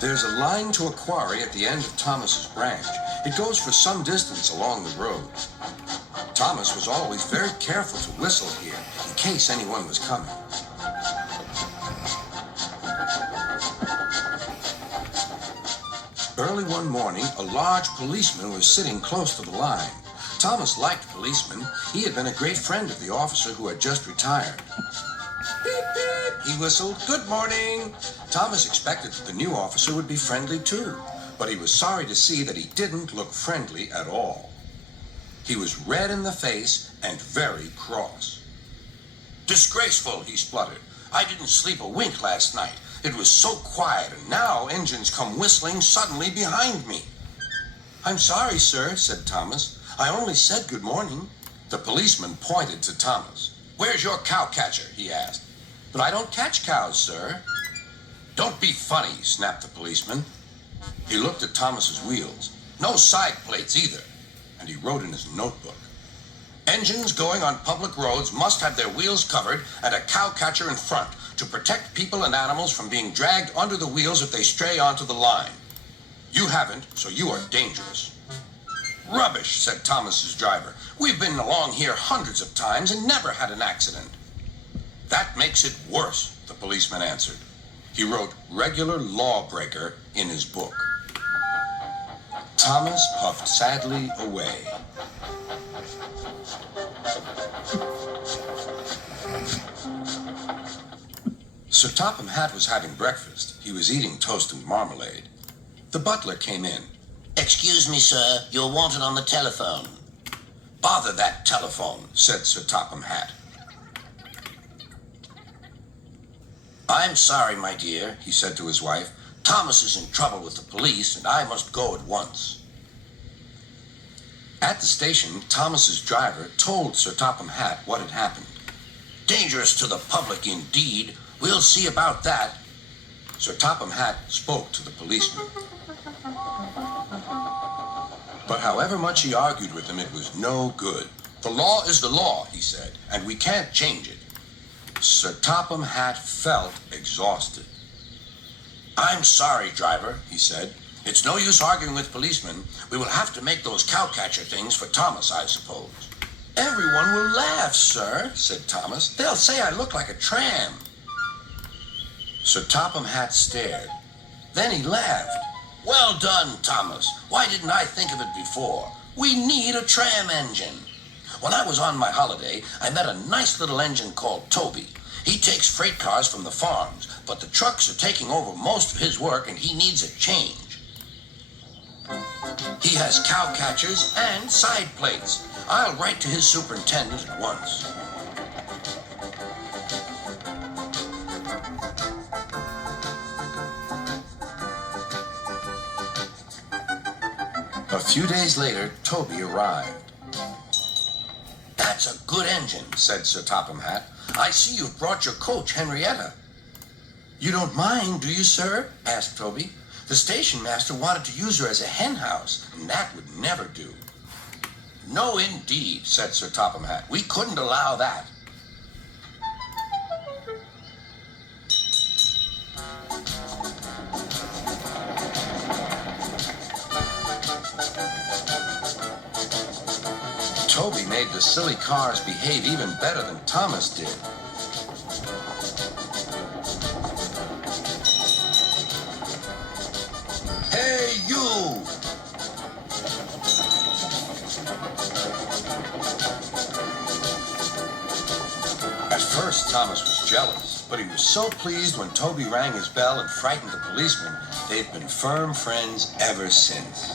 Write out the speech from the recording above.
There's a line to a quarry at the end of Thomas's branch. It goes for some distance along the road. Thomas was always very careful to whistle here in case anyone was coming. Early one morning, a large policeman was sitting close to the line. Thomas liked policemen. He had been a great friend of the officer who had just retired. Beep, beep, he whistled. Good morning. Thomas expected that the new officer would be friendly too, but he was sorry to see that he didn't look friendly at all. He was red in the face and very cross. Disgraceful, he spluttered. I didn't sleep a wink last night. It was so quiet, and now engines come whistling suddenly behind me. I'm sorry, sir, said Thomas. I only said good morning. The policeman pointed to Thomas. Where's your cowcatcher? He asked. But I don't catch cows, sir. Don't be funny, snapped the policeman. He looked at Thomas's wheels. No side plates either. And he wrote in his notebook. Engines going on public roads must have their wheels covered and a cowcatcher in front to protect people and animals from being dragged under the wheels if they stray onto the line. You haven't, so you are dangerous. Rubbish, said Thomas's driver. We've been along here hundreds of times and never had an accident. That makes it worse, the policeman answered. He wrote regular lawbreaker in his book. Thomas puffed sadly away. Sir Topham Hatt was having breakfast. He was eating toast and marmalade. The butler came in. Excuse me, sir. You're wanted on the telephone. Bother that telephone, said Sir Topham Hatt. I'm sorry, my dear, he said to his wife. Thomas is in trouble with the police, and I must go at once. At the station, Thomas's driver told Sir Topham Hatt what had happened. Dangerous to the public, indeed. We'll see about that. Sir Topham Hatt spoke to the policeman. But however much he argued with him, it was no good. The law is the law, he said, and we can't change it. Sir Topham Hatt felt exhausted. I'm sorry, driver, he said. It's no use arguing with policemen. We will have to make those cowcatcher things for Thomas, I suppose. Everyone will laugh, sir, said Thomas. They'll say I look like a tram. Sir Topham Hatt stared. Then he laughed. Well done, Thomas. Why didn't I think of it before? We need a tram engine. When I was on my holiday, I met a nice little engine called Toby. He takes freight cars from the farms, but the trucks are taking over most of his work and he needs a change. He has cowcatchers and side plates. I'll write to his superintendent at once. A few days later, Toby arrived. That's a good engine, said Sir Topham Hatt. I see you've brought your coach, Henrietta. You don't mind, do you, sir? Asked Toby. The station master wanted to use her as a hen house, and that would never do. No, indeed, said Sir Topham Hatt. We couldn't allow that. Toby made the silly cars behave even better than Thomas did. Hey, you! At first, Thomas was jealous, but he was so pleased when Toby rang his bell and frightened the policeman. They've been firm friends ever since.